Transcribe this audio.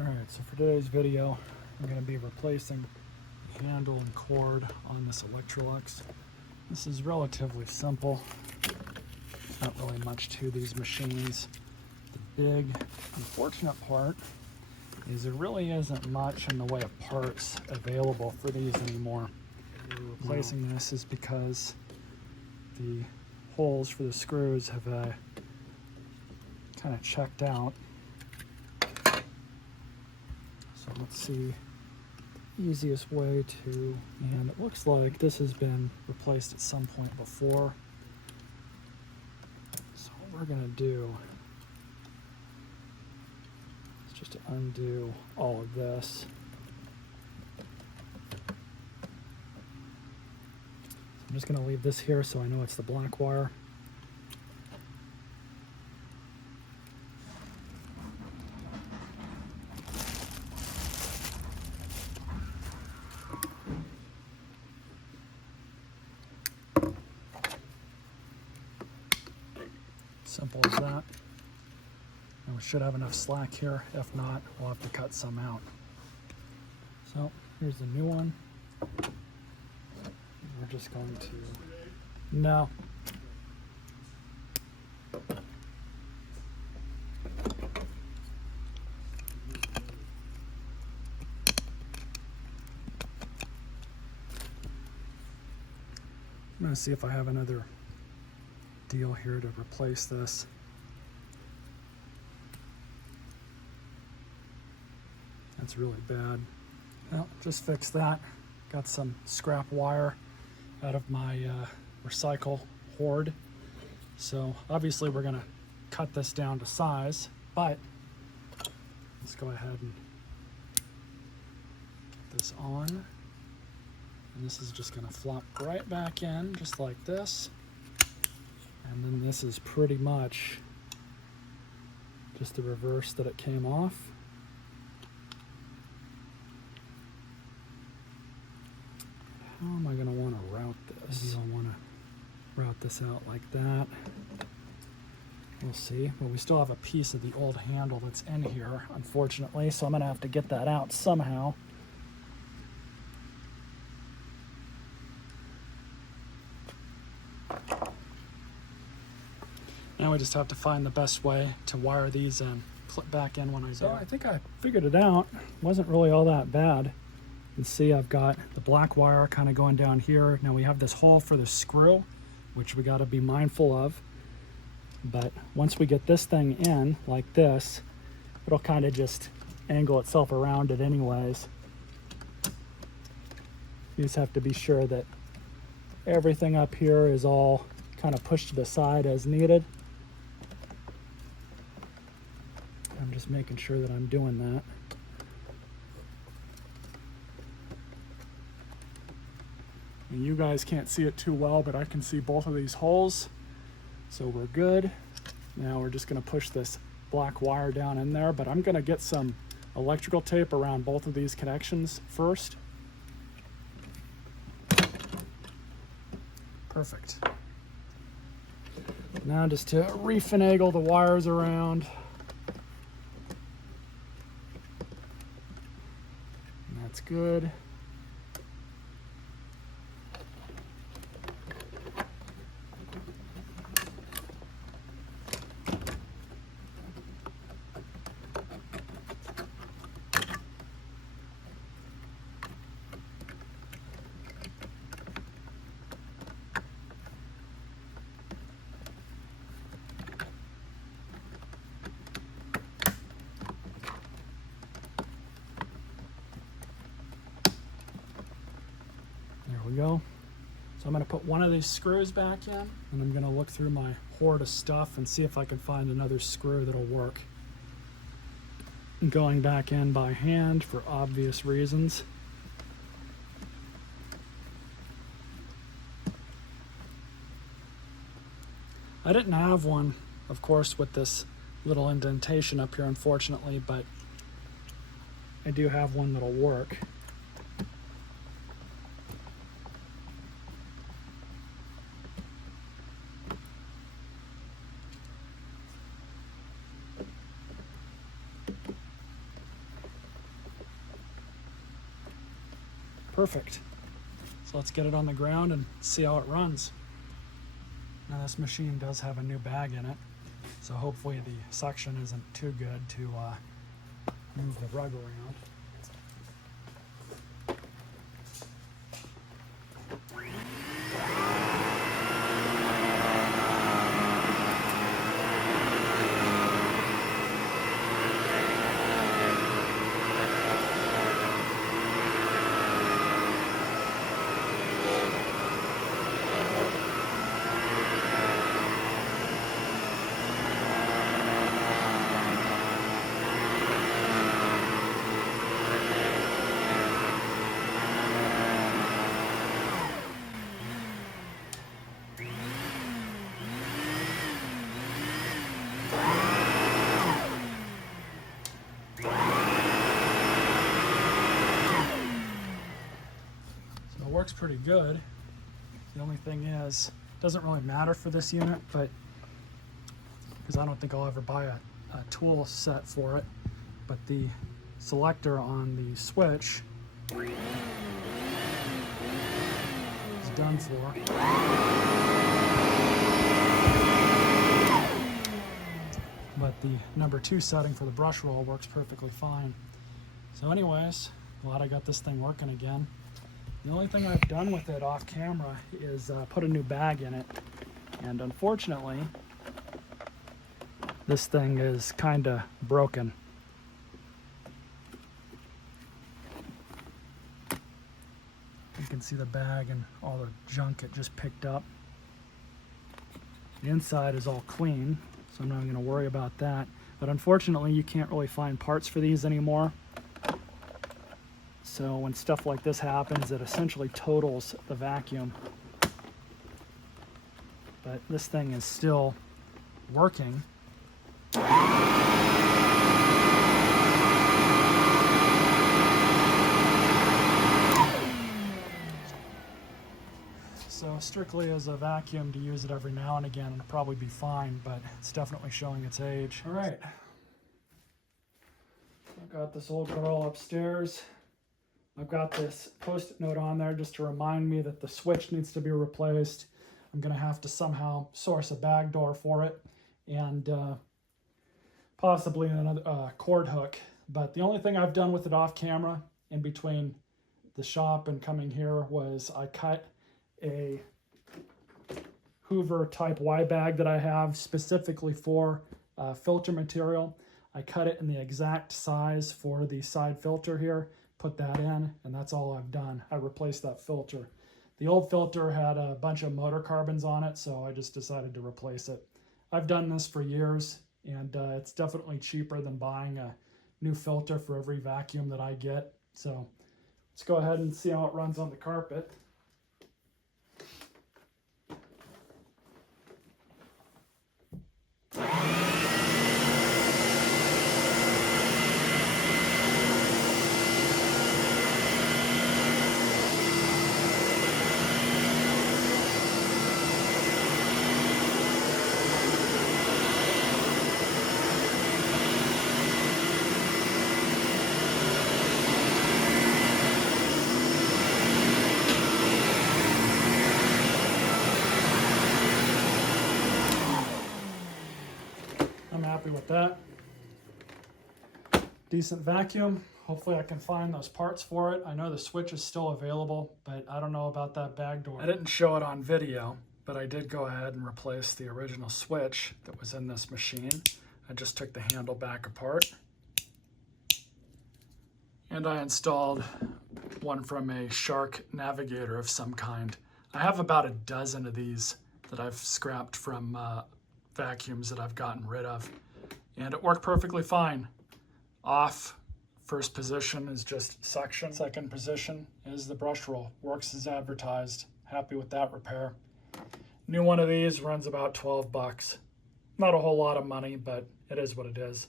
Alright, so for today's video, I'm going to be replacing the handle and cord on this Electrolux. This is relatively simple. There's not really much to these machines. The big, unfortunate part is there really isn't much in the way of parts available for these anymore. Replacing this is because the holes for the screws have kind of checked out. So let's see the easiest way to, and it looks like this has been replaced at some point before. So what we're going to do is just to undo all of this. I'm just going to leave this here so I know it's the black wire. Simple as that. And we should have enough slack here. If not, we'll have to cut some out. So here's the new one. We're just going to, no. I'm going to see if I have another deal here to replace this. That's really bad. Well, just fix that. Got some scrap wire out of my recycle hoard. So obviously we're gonna cut this down to size, but let's go ahead and get this on. And this is just gonna flop right back in, just like this. And then this is pretty much just the reverse that it came off. How am I going to want to route this? I want to route this out like that. We'll see. But we still have a piece of the old handle that's in here, unfortunately, so I'm going to have to get that out somehow. Now we just have to find the best way to wire these and clip back in when I go. So I think I figured it out. Wasn't really all that bad. You can see I've got the black wire kind of going down here. Now we have this hole for the screw, which we got to be mindful of. But once we get this thing in like this, it'll kind of just angle itself around it anyways. You just have to be sure that everything up here is all kind of pushed to the side as needed. I'm just making sure that I'm doing that. And you guys can't see it too well, but I can see both of these holes. So we're good. Now we're just going to push this black wire down in there, but I'm going to get some electrical tape around both of these connections first. Perfect. Now just to refinagle the wires around. And that's good. There we go. So I'm going to put one of these screws back in, and I'm going to look through my hoard of stuff and see if I can find another screw that'll work. I'm going back in by hand for obvious reasons. I didn't have one, of course, with this little indentation up here, unfortunately, but I do have one that'll work. perfect. So let's get it on the ground and see how it runs. Now this machine does have a new bag in it, so hopefully the suction isn't too good to move the rug around. Works pretty good. The only thing is, it doesn't really matter for this unit, but because I don't think I'll ever buy a tool set for it, but the selector on the switch is done for. But the number 2 setting for the brush roll works perfectly fine. So anyways, glad I got this thing working again. The only thing I've done with it off camera is put a new bag in it, and unfortunately this thing is kind of broken. You can see the bag and all the junk it just picked up. The inside is all clean, so I'm not going to worry about that, but unfortunately you can't really find parts for these anymore. So when stuff like this happens, it essentially totals the vacuum. But this thing is still working. So strictly as a vacuum, to use it every now and again, it'll probably be fine, but it's definitely showing its age. All right. I've got this old girl upstairs. I've got this post-it note on there just to remind me that the switch needs to be replaced. I'm going to have to somehow source a bag door for it and possibly another cord hook. But the only thing I've done with it off camera in between the shop and coming here was I cut a Hoover type Y bag that I have specifically for filter material. I cut it in the exact size for the side filter here. Put that in, and that's all I've done. I replaced that filter. The old filter had a bunch of motor carbons on it, so I just decided to replace it. I've done this for years, and it's definitely cheaper than buying a new filter for every vacuum that I get. So let's go ahead and see how it runs on the carpet. I'm happy with that. Decent vacuum. Hopefully I can find those parts for it. I know the switch is still available, but I don't know about that bag door. I didn't show it on video, but I did go ahead and replace the original switch that was in this machine. I just took the handle back apart. And I installed one from a Shark Navigator of some kind. I have about a dozen of these that I've scrapped from vacuums that I've gotten rid of. And it worked perfectly fine. Off, first position is just suction. Second position is the brush roll. Works as advertised. Happy with that repair. New one of these runs about 12 bucks. Not a whole lot of money, but it is what it is.